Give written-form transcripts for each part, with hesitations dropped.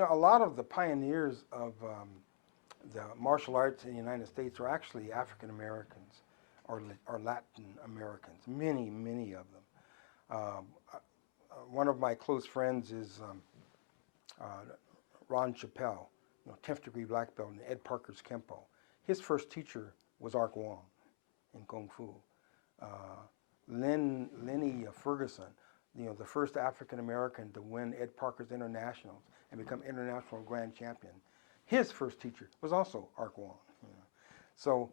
a lot of the pioneers of the martial arts in the United States are actually African Americans or Latin Americans. Many, many of them. One of my close friends is Ron Chappelle, 10th degree black belt in Ed Parker's Kempo. His first teacher was Ark Wong in Kung Fu. Lenny Ferguson, the first African American to win Ed Parker's Internationals and become international grand champion. His first teacher was also Ark Wong. So,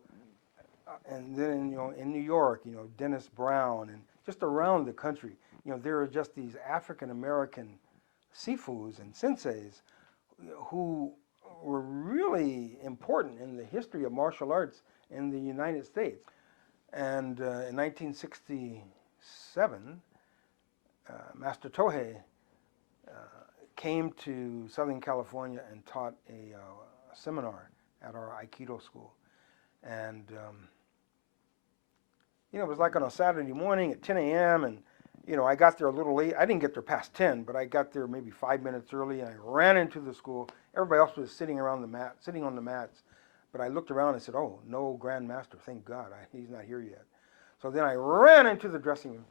and then in New York, Dennis Brown, and just around the country, there are just these African American sifus and senseis who were really important in the history of martial arts in the United States. And in 1967, Master Tohei came to Southern California and taught a seminar at our Aikido school. And it was like on a Saturday morning at 10 a.m. and I got there a little late. I didn't get there past 10, but I got there maybe 5 minutes early, and I ran into the school. Everybody else was sitting on the mats. But I looked around and said, "Oh, no Grandmaster, thank God, he's not here yet." So then I ran into the dressing room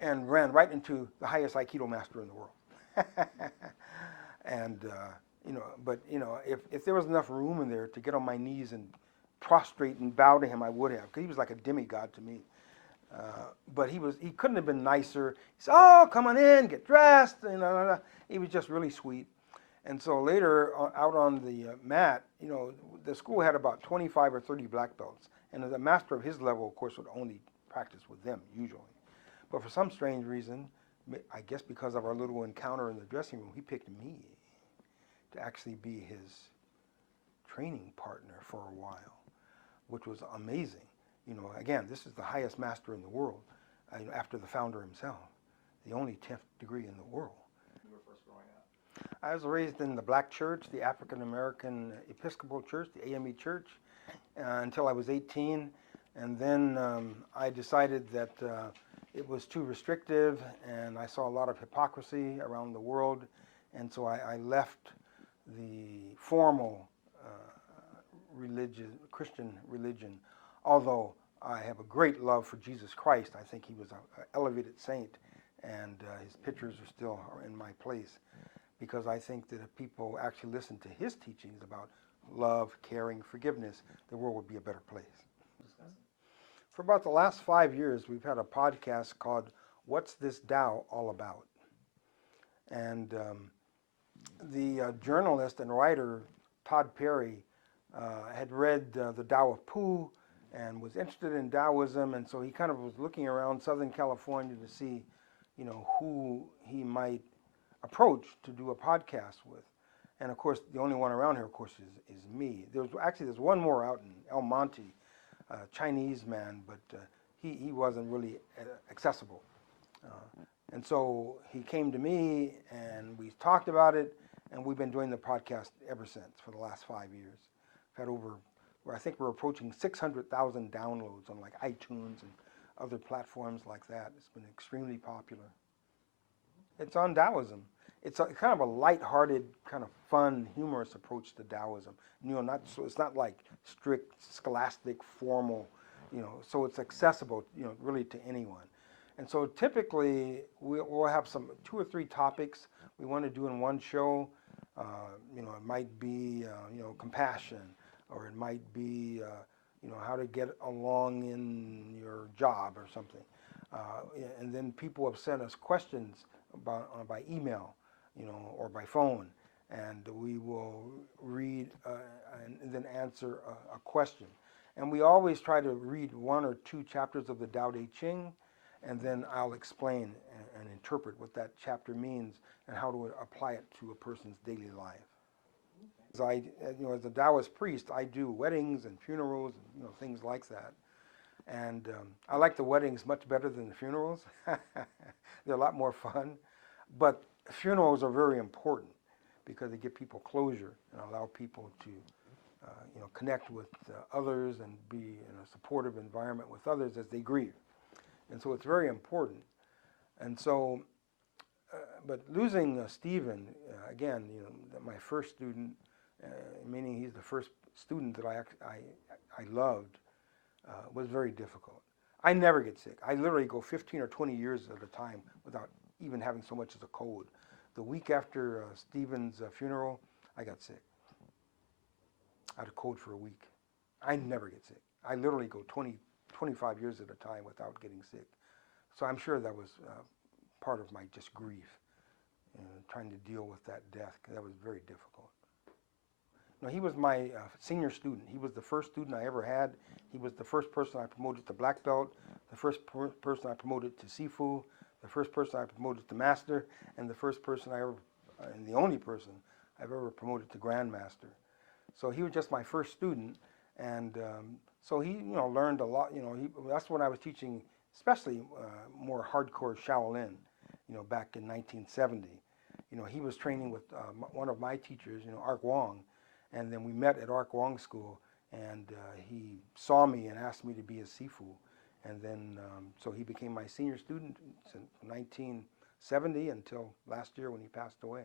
and ran right into the highest Aikido master in the world. And, if there was enough room in there to get on my knees and prostrate and bow to him, I would have, because he was like a demigod to me. But he couldn't have been nicer. He said, "Oh, come on in, get dressed." He was just really sweet. And so later, out on the mat, the school had about 25 or 30 black belts. And as a master of his level, of course, would only practice with them, usually. But for some strange reason, I guess because of our little encounter in the dressing room, he picked me to actually be his training partner for a while, which was amazing. Again, this is the highest master in the world, after the founder himself, the only 10th degree in the world. You were first growing up? I was raised in the black church, the African American Episcopal Church, the AME Church, until I was 18. And then I decided that it was too restrictive, and I saw a lot of hypocrisy around the world. And so I left the formal Christian religion, although I have a great love for Jesus Christ. I think he was an elevated saint, and his pictures are still in my place, because I think that if people actually listen to his teachings about love, caring, forgiveness, the world would be a better place. For about the last 5 years, we've had a podcast called "What's This Tao All About?" And the journalist and writer Todd Perry had read the Tao of Pooh and was interested in Taoism, and so he kind of was looking around Southern California to see, who he might approach to do a podcast with. And of course, the only one around here, of course, is me. There's one more out in El Monte, a Chinese man, but he wasn't really accessible. And so he came to me, and we talked about it, and we've been doing the podcast ever since for the last 5 years. We've had I think we're approaching 600,000 downloads on like iTunes and other platforms like that. It's been extremely popular. It's on Taoism. It's kind of a light-hearted, kind of fun, humorous approach to Taoism. It's not like strict, scholastic, formal, so it's accessible, really to anyone. And so typically we'll have 2 or 3 topics we want to do in one show. It might be, compassion, or it might be, how to get along in your job or something. And then people have sent us questions by email, or by phone, and we will read and then answer a question. And we always try to read 1 or 2 chapters of the Tao Te Ching, and then I'll explain and interpret what that chapter means and how to apply it to a person's daily life. As a Taoist priest, I do weddings and funerals, and things like that. And I like the weddings much better than the funerals. They're a lot more fun. But funerals are very important because they give people closure and allow people to connect with others and be in a supportive environment with others as they grieve. And so it's very important. And so, but losing Stephen, again, my first student, meaning he's the first student that I loved, was very difficult. I never get sick. I literally go 15 or 20 years at a time without even having so much as a cold. The week after Stephen's funeral, I got sick. I had a cold for a week. I never get sick. I literally go 20, 25 years at a time without getting sick. So I'm sure that was part of my just grief, trying to deal with that death, because that was very difficult. Now, he was my senior student. He was the first student I ever had. He was the first person I promoted to black belt, the first person I promoted to Sifu, the first person I promoted to master, and the first person I ever, and the only person I've ever promoted to Grandmaster. So he was just my first student, and so he, learned a lot. That's when I was teaching, especially more hardcore Shaolin, back in 1970. He was training with one of my teachers, Ark Wong, and then we met at Ark Wong School, and he saw me and asked me to be his Sifu, and then so he became my senior student since 1970 until last year when he passed away.